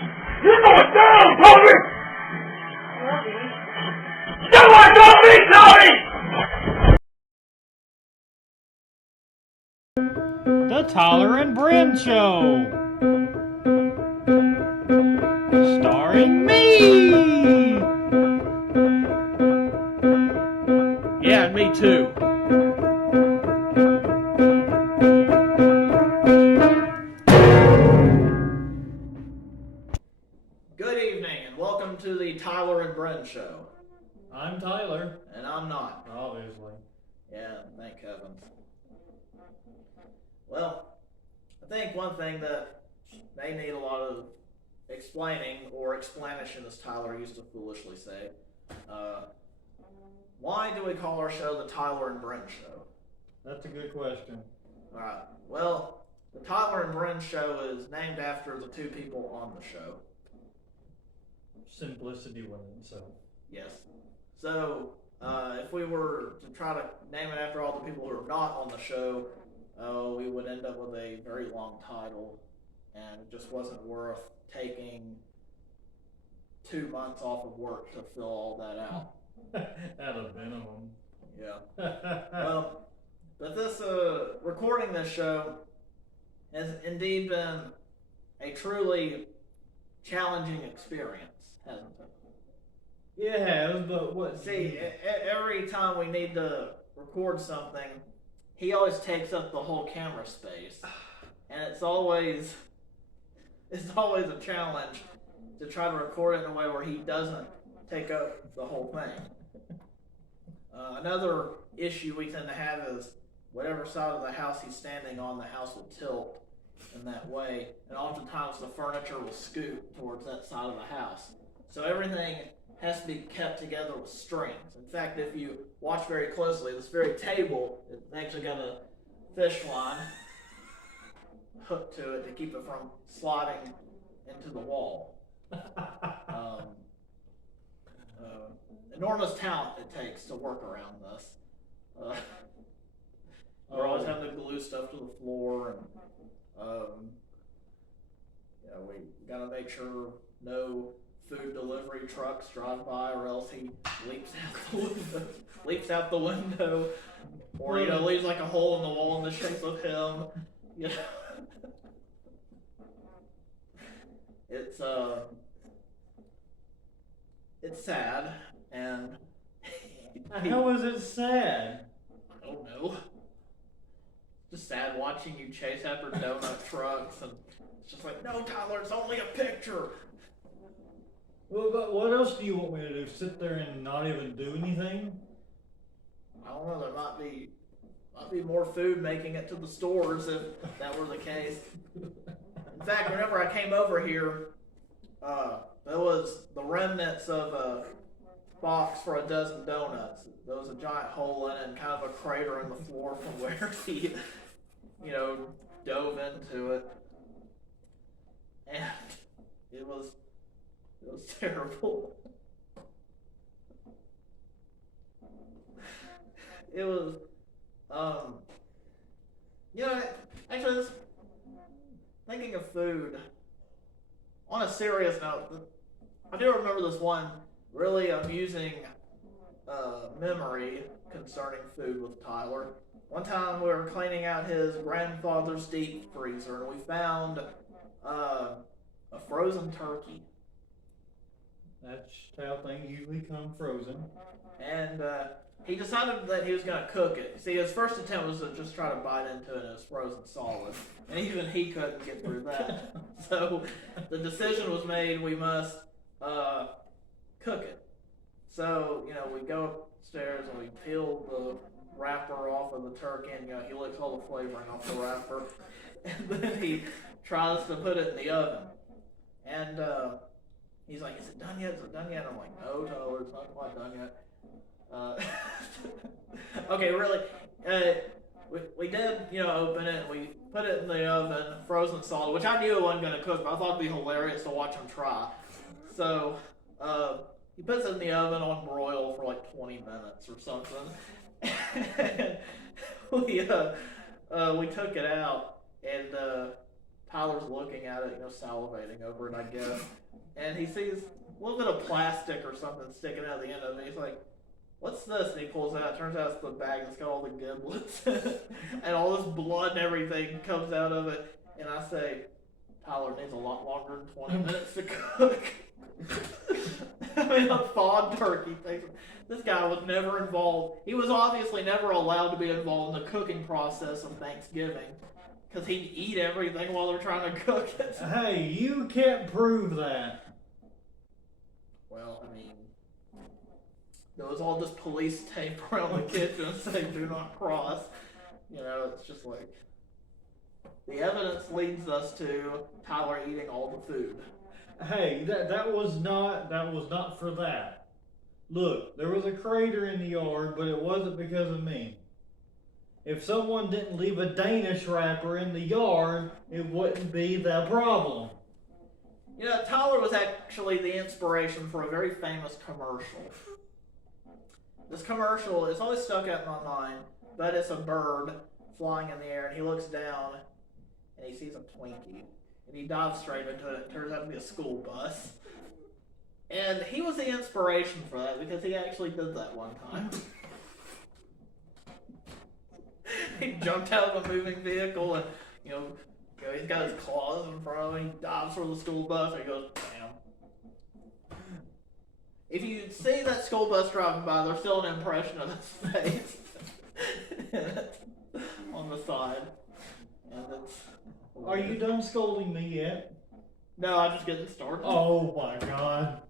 You're going down, Toby! You want to me, Toby! The Tyler and Bryn Show. Starring me! Yeah, and me too. Good evening, and welcome to the Tyler and Bryn Show. I'm Tyler. And I'm not. Obviously. Yeah, thank heavens. Well, I think one thing that may need a lot of explaining, or explanation as Tyler used to foolishly say, why do we call our show the Tyler and Bryn Show? That's a good question. Alright, well, the Tyler and Bryn Show is named after the two people on the show. Simplicity wins, so. Yes. So, if we were to try to name it after all the people who are not on the show, we would end up with a very long title, and it just wasn't worth taking 2 months off of work to fill all that out. At a minimum. Yeah. Well, but this, recording this show has indeed been a truly challenging experience, hasn't it? It has, but what? See, every time we need to record something, he always takes up the whole camera space, and it's always a challenge to try to record it in a way where he doesn't take up the whole thing. Another issue we tend to have is whatever side of the house he's standing on, the house will tilt in that way, and oftentimes the furniture will scoot towards that side of the house. So everything has to be kept together with strings. In fact, if you watch very closely, this very table is actually got a fish line hooked to it to keep it from sliding into the wall. Enormous talent it takes to work around this. We're always having to glue stuff to the floor, and we gotta make sure no food delivery trucks drive by, or else he leaps out the window, or leaves like a hole in the wall in the shape of him. You know, it's sad, and How is it sad? I don't know. Just sad watching you chase after donut trucks, and it's just like, no, Tyler, it's only a picture. Well, but what else do you want me to do? Sit there and not even do anything? I don't know. There might be more food making it to the stores if that were the case. In fact, whenever I came over here, there was the remnants of a box for a dozen donuts. There was a giant hole in it and kind of a crater in the floor from where he, dove into it, and it was terrible. It was, actually, thinking of food, on a serious note, I do remember this one really amusing memory concerning food with Tyler. One time we were cleaning out his grandfather's deep freezer, and we found a frozen turkey. That's how things usually come frozen. And he decided that he was going to cook it. See, his first attempt was to just try to bite into it, and it was frozen solid. And even he couldn't get through that. So the decision was made, we must cook it. So, we go upstairs and we peel the wrapper off of the turkey, and he licks all the flavoring off the wrapper. And then he tries to put it in the oven. And he's like, is it done yet? Is it done yet? And I'm like, no, Tyler, it's not quite done yet. Okay, really, we did, open it, and we put it in the oven, frozen solid, which I knew it wasn't going to cook, but I thought it'd be hilarious to watch him try. So, he puts it in the oven on broil for like 20 minutes or something. And we took it out, and Tyler's looking at it, salivating over it, I guess. And he sees a little bit of plastic or something sticking out of the end of it. He's like, "What's this?" And he pulls it out. Turns out it's the bag that's got all the giblets in it. And all this blood and everything comes out of it. And I say, "Tyler needs a lot longer than 20 minutes to cook." I mean, a thawed turkey thing. This guy was never involved. He was obviously never allowed to be involved in the cooking process of Thanksgiving. Because he'd eat everything while they're trying to cook it. Hey, you can't prove that. Well, I mean, there was all this police tape around the kitchen saying "do not cross." It's just like, the evidence leads us to Tyler eating all the food. Hey, that was not for that. Look, there was a crater in the yard, but it wasn't because of me. If someone didn't leave a Danish wrapper in the yard, it wouldn't be the problem. Tyler was actually the inspiration for a very famous commercial. This commercial is always stuck out in my mind, but it's a bird flying in the air, and he looks down, and he sees a Twinkie, and he dives straight into it. It turns out to be a school bus. And he was the inspiration for that, because he actually did that one time. He jumped out of a moving vehicle and, he's got his claws in front of him. He dives for the school bus and he goes, bam. If you see that school bus driving by, there's still an impression of his face on the side. And it's... Are you done scolding me yet? No, I'm just getting started. Oh my God.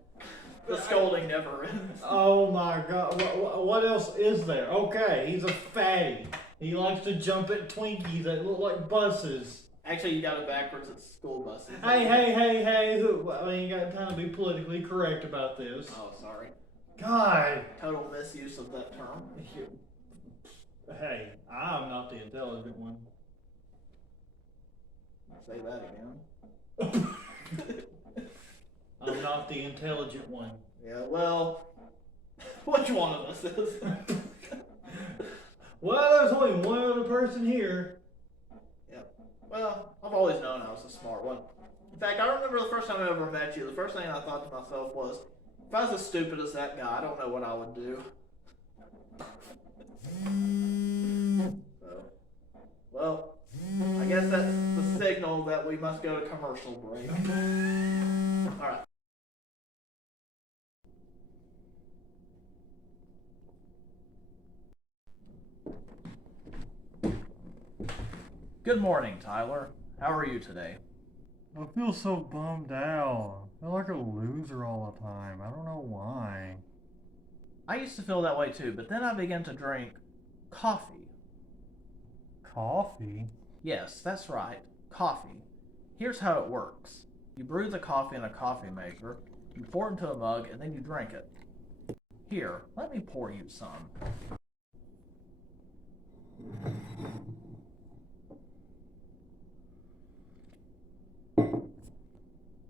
The scolding never ends. Oh my God. What else is there? Okay, he's a fatty. He likes to jump at Twinkies that look like buses. Actually, you got it backwards. It's school buses. Hey. I ain't got time to be politically correct about this. Oh, sorry. God. Total misuse of that term. Hey, I'm not the intelligent one. Say that again. I'm not the intelligent one. Yeah, well, which one of us is? Well, there's only one other person here. Yeah. Well, I've always known I was a smart one. In fact, I remember the first time I ever met you, the first thing I thought to myself was, if I was as stupid as that guy, I don't know what I would do. So, well, I guess that's the signal that we must go to commercial break. Alright. Good morning, Tyler. How are you today? I feel so bummed out. I feel like a loser all the time. I don't know why. I used to feel that way too, but then I began to drink coffee. Coffee? Yes, that's right. Coffee. Here's how it works. You brew the coffee in a coffee maker, you pour it into a mug, and then you drink it. Here, let me pour you some.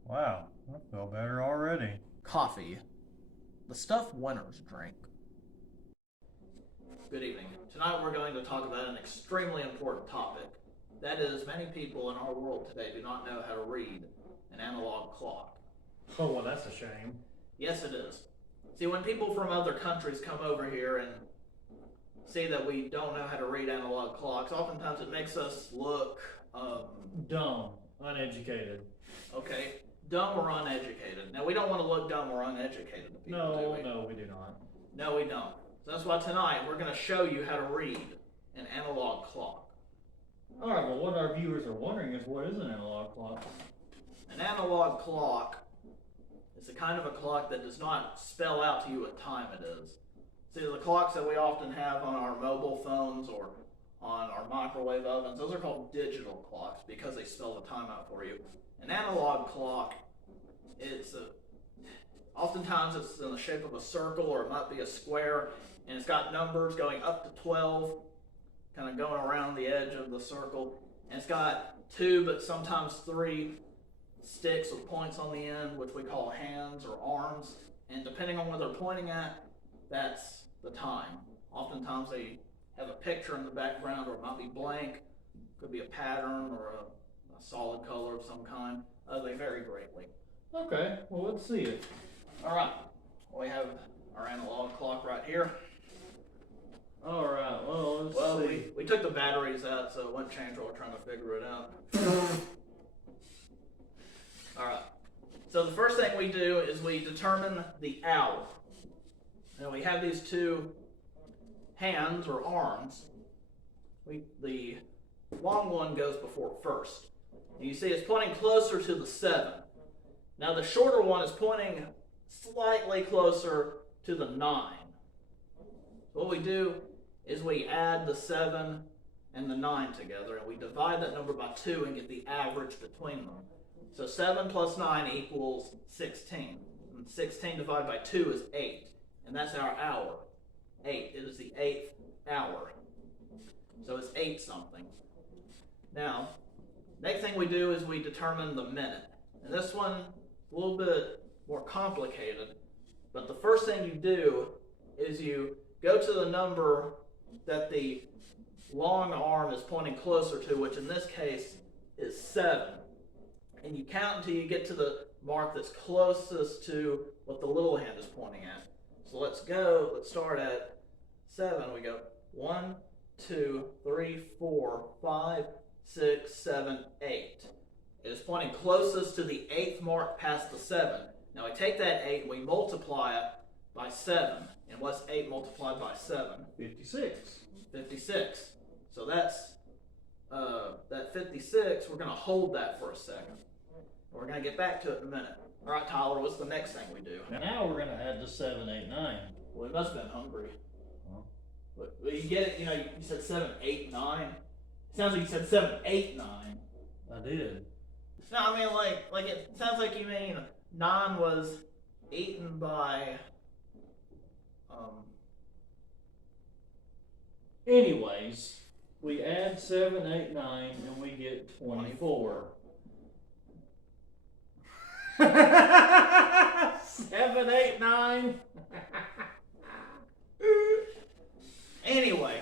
Wow, I feel better already. Coffee. The stuff winners drink. Good evening. Tonight we're going to talk about an extremely important topic. That is, many people in our world today do not know how to read an analog clock. Oh, well, that's a shame. Yes, it is. See, when people from other countries come over here and see that we don't know how to read analog clocks, oftentimes it makes us look, Dumb. Uneducated. okay, dumb or uneducated. Now, we don't want to look dumb or uneducated to people, do we? No, we do not. No, we don't. So that's why tonight we're going to show you how to read an analog clock. Alright, well, what our viewers are wondering is, what is an analog clock? An analog clock is the kind of a clock that does not spell out to you what time it is. See, the clocks that we often have on our mobile phones or on our microwave ovens, those are called digital clocks because they spell the time out for you. An analog clock is oftentimes it's in the shape of a circle, or it might be a square, and it's got numbers going up to 12, kind of going around the edge of the circle, and it's got 2 but sometimes 3 sticks with points on the end, which we call hands or arms, and depending on what they're pointing at, that's the time. Oftentimes they have a picture in the background, or it might be blank. Could be a pattern or a a solid color of some kind. They vary greatly. Okay, well, let's see it. All right, we have our analog clock right here. Alright, well, let's see. We took the batteries out, so it wouldn't change while we're trying to figure it out. Alright, so the first thing we do is we determine the hour. Now we have these two hands or arms. The long one goes before first. And you see it's pointing closer to the 7. Now the shorter one is pointing slightly closer to the 9. So what we do is we add the 7 and the 9 together, and we divide that number by 2 and get the average between them. So 7 plus 9 equals 16. And 16 divided by 2 is 8. And that's our hour. 8. It is the 8th hour. So it's 8 something. Now, next thing we do is we determine the minute. And this one is a little bit more complicated. But the first thing you do is you go to the number that the long arm is pointing closer to, which in this case is 7. And you count until you get to the mark that's closest to what the little hand is pointing at. So let's start at 7. We go 1, 2, 3, 4, 5, 6, 7, 8. It is pointing closest to the 8th mark past the 7. Now we take that 8 and we multiply it by 7. And what's 8 multiplied by 7? 56. 56. So that's that 56. We're going to hold that for a second. We're going to get back to it in a minute. All right, Tyler, what's the next thing we do? Now we're going to add the 7, 8, 9. Well, we must have been hungry. Huh? But you get it, you said 7, 8, 9. It sounds like you said 7, 8, 9. I did. No, I mean, like it sounds like you mean 9 was eaten by... Anyways, we add 7, 8, 9, and we get 24. 7, 8, 9. Anyway,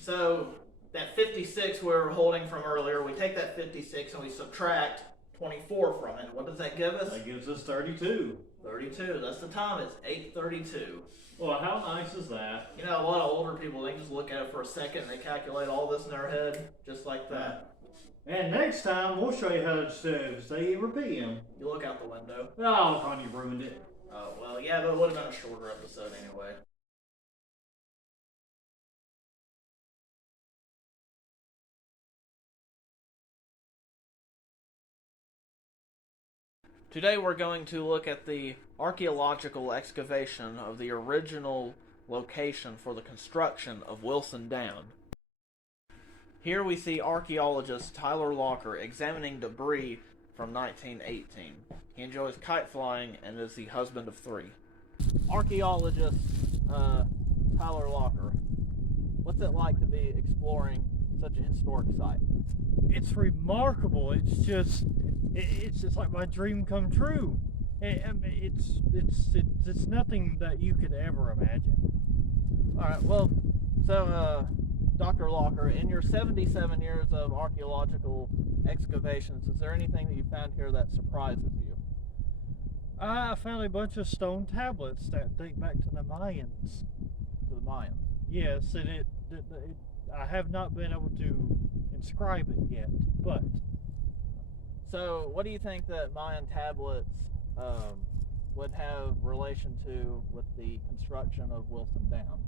so that 56 we were holding from earlier, we take that 56 and we subtract 24 from it. What does that give us? That gives us 32. 32. That's the time. It's 8:32. Well, how nice is that? You know, a lot of older people, they just look at it for a second and they calculate all this in their head just like that. And next time, we'll show you how to say RPM. You look out the window. Oh, Connie ruined it. Oh, well, yeah, but it would have been a shorter episode anyway. Today we're going to look at the archaeological excavation of the original location for the construction of Wilson Dam. Here we see archaeologist Tyler Locker examining debris from 1918. He enjoys kite flying and is the husband of 3. Archaeologist Tyler Locker, what's it like to be exploring such a historic site? It's remarkable. It's just like my dream come true. It's nothing that you could ever imagine. All right. Well, so Dr. Locker, in your 77 years of archaeological excavations, is there anything that you found here that surprises you? I found a bunch of stone tablets that date back to the Mayans. To the Mayans? Yes, and I have not been able to inscribe it yet, but... So, what do you think that Mayan tablets would have relation to with the construction of Wilson Dam?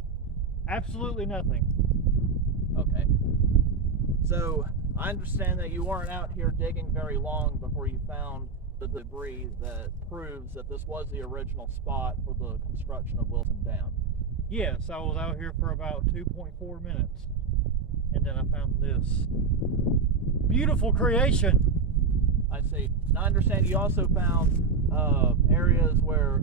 Absolutely nothing. Okay. So, I understand that you weren't out here digging very long before you found the debris that proves that this was the original spot for the construction of Wilson Dam. Yes, I was out here for about 2.4 minutes, and then I found this beautiful creation. I see. Now I understand you also found areas where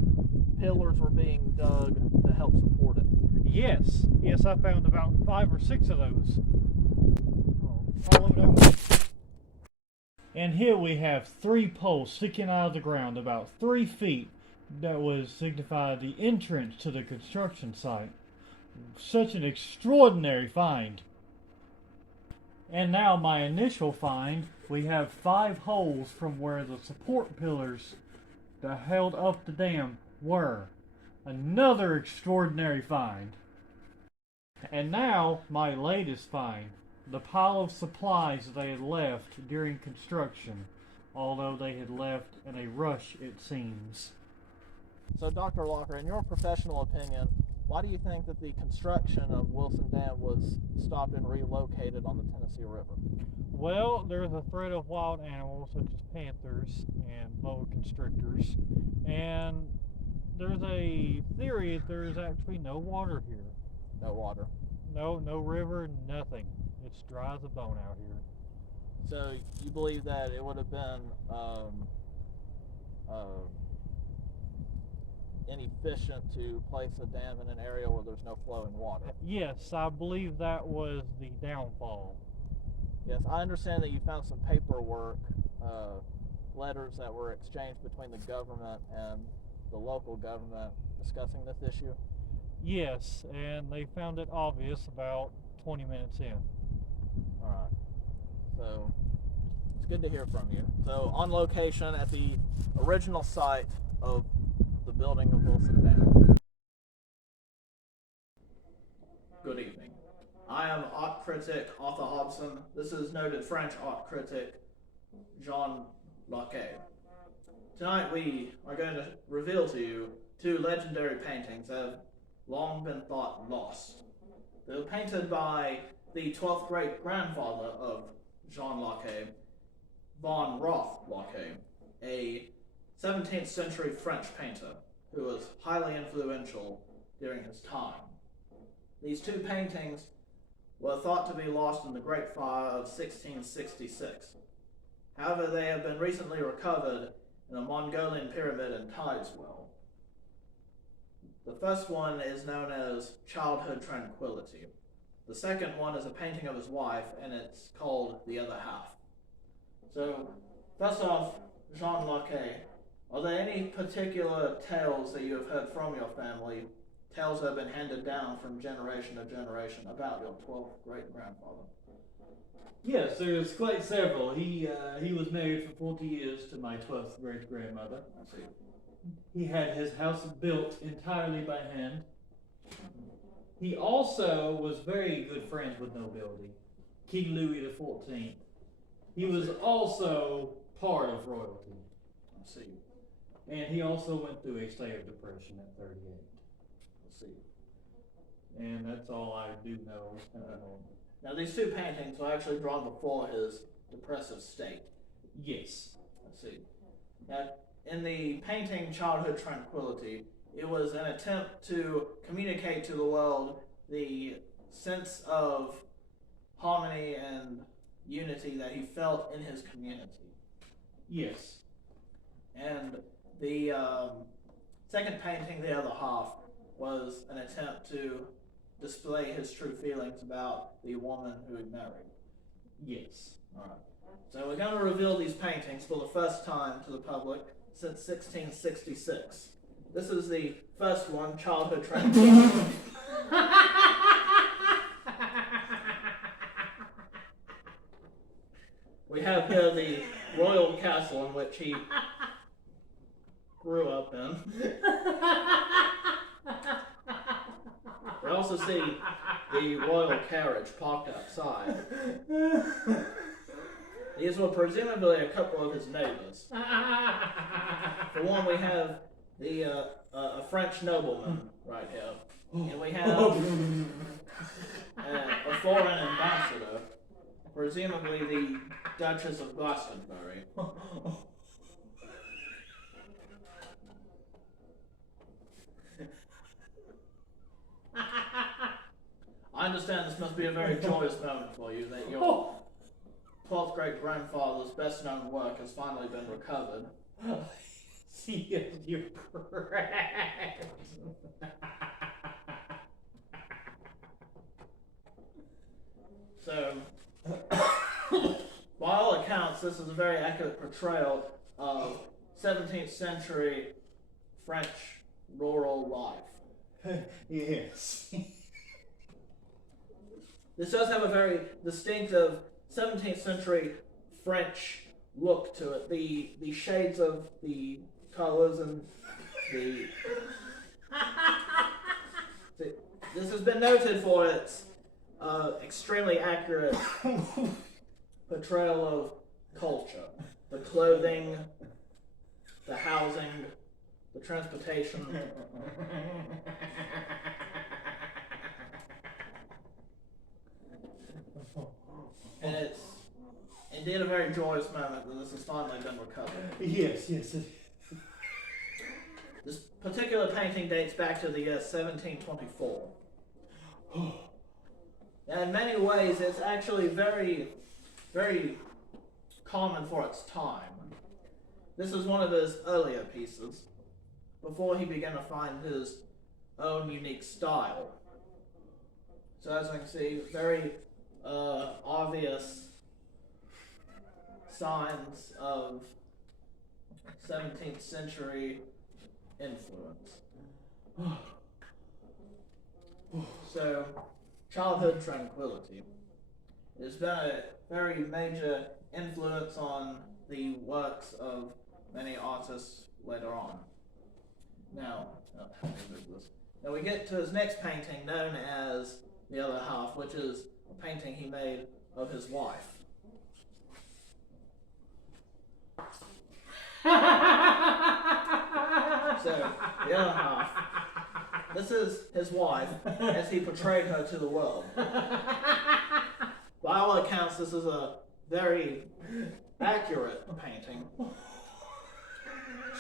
pillars were being dug to help support it. Yes, I found about 5 or 6 of those. All over them. And here we have 3 poles sticking out of the ground about 3 feet that would signify the entrance to the construction site. Such an extraordinary find. And now my initial find we have 5 holes from where the support pillars that held up the dam were. Another extraordinary find. And now, my latest find. The pile of supplies they had left during construction, although they had left in a rush, it seems. So, Dr. Walker, in your professional opinion, why do you think that the construction of Wilson Dam was stopped and relocated on the Tennessee River? Well, there's a threat of wild animals such as panthers and boa constrictors, and there's a theory that there's actually no water here. No water. No river, nothing. It's dry as a bone out here. So you believe that it would have been inefficient to place a dam in an area where there's no flowing water? Yes, I believe that was the downfall. Yes, I understand that you found some paperwork, letters that were exchanged between the government and the local government discussing this issue. Yes, and they found it obvious about 20 minutes in. Alright, so it's good to hear from you. So on location at the original site of the building of Wilson Dam. Good evening. I am art critic Arthur Hobson. This is noted French art critic Jean Lacquet. Tonight we are going to reveal to you 2 legendary paintings that have long been thought lost. They were painted by the 12th great-grandfather of Jean Lacquet, von Roth-Lacquet, a 17th century French painter who was highly influential during his time. These 2 paintings were thought to be lost in the Great Fire of 1666. However, they have been recently recovered in a Mongolian pyramid in Tideswell. The first one is known as Childhood Tranquility. The second one is a painting of his wife, and it's called The Other Half. So, first off, Jean Lacquet, are there any particular tales that you have heard from your family, tales that have been handed down from generation to generation about your 12th great-grandfather? Yes, there's quite several. He was married for 40 years to my 12th great-grandmother. I see. He had his house built entirely by hand. He also was very good friends with nobility. King Louis XIV. He was also part of royalty. I see. And he also went through a state of depression at 38. I see. And that's all I do know at the moment. Now, these 2 paintings were actually drawn before his depressive state. Yes. I see. Now, in the painting Childhood Tranquility, it was an attempt to communicate to the world the sense of harmony and unity that he felt in his community. Yes. And the second painting, The Other Half, was an attempt to display his true feelings about the woman who he married. Yes. Alright. So we're going to reveal these paintings for the first time to the public since 1666. This is the first one, Childhood Tranquility. We have here the royal castle in which he grew up in. We also see the royal carriage parked outside. These were presumably a couple of his neighbors. For one, we have a French nobleman right here. And we have a foreign ambassador, presumably the Duchess of Glastonbury. I understand this must be a very joyous moment for you, that your 12th great-grandfather's best-known work has finally been recovered. Yes, you're correct. So, by all accounts, this is a very accurate portrayal of 17th century French rural life. Yes. This does have a very distinctive 17th century French look to it. The shades of the colors and the this has been noted for its extremely accurate portrayal of culture. The clothing, the housing, the transportation. And it's indeed a very joyous moment that this has finally been recovered. Yes. This particular painting dates back to the year 1724. And in many ways, it's actually very, very common for its time. This is one of his earlier pieces, before he began to find his own unique style. So as we can see, very obvious signs of 17th century influence. So, childhood tranquility has been a very major influence on the works of many artists later on. Now we get to his next painting, known as The Other Half, which is a painting he made of his wife. So, The Other Half. This is his wife, as he portrayed her to the world. By all accounts, this is a very accurate painting.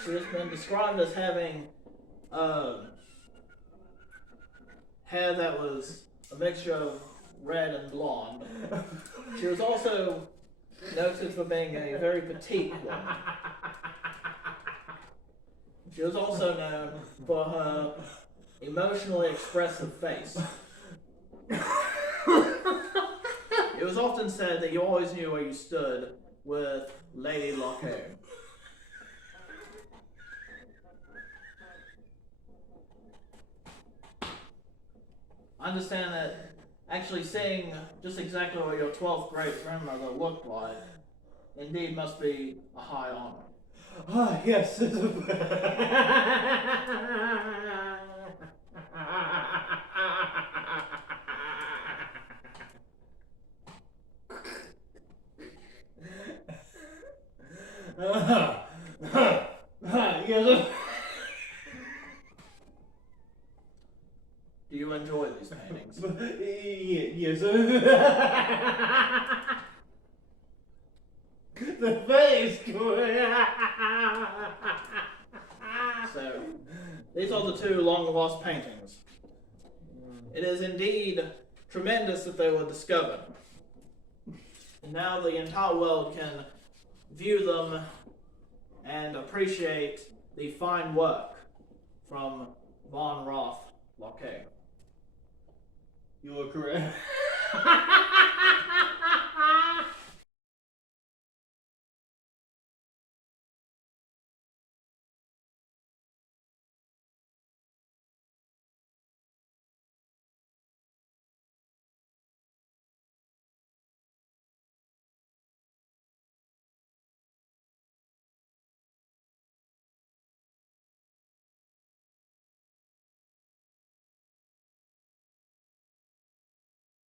She has been described as having hair that was a mixture of red and blonde. She was also noted for being a very petite woman. She was also known for her emotionally expressive face. It was often said that you always knew where you stood with Lady Locke. I understand that actually seeing just exactly what your 12th great grandmother looked like indeed must be a high honor. Ah, yes. Yes. Do you enjoy these paintings? Yes. The face. So, these are the two long-lost paintings. It is indeed tremendous that they were discovered. And now the entire world can view them and appreciate the fine work from von Roth Locke. You are correct.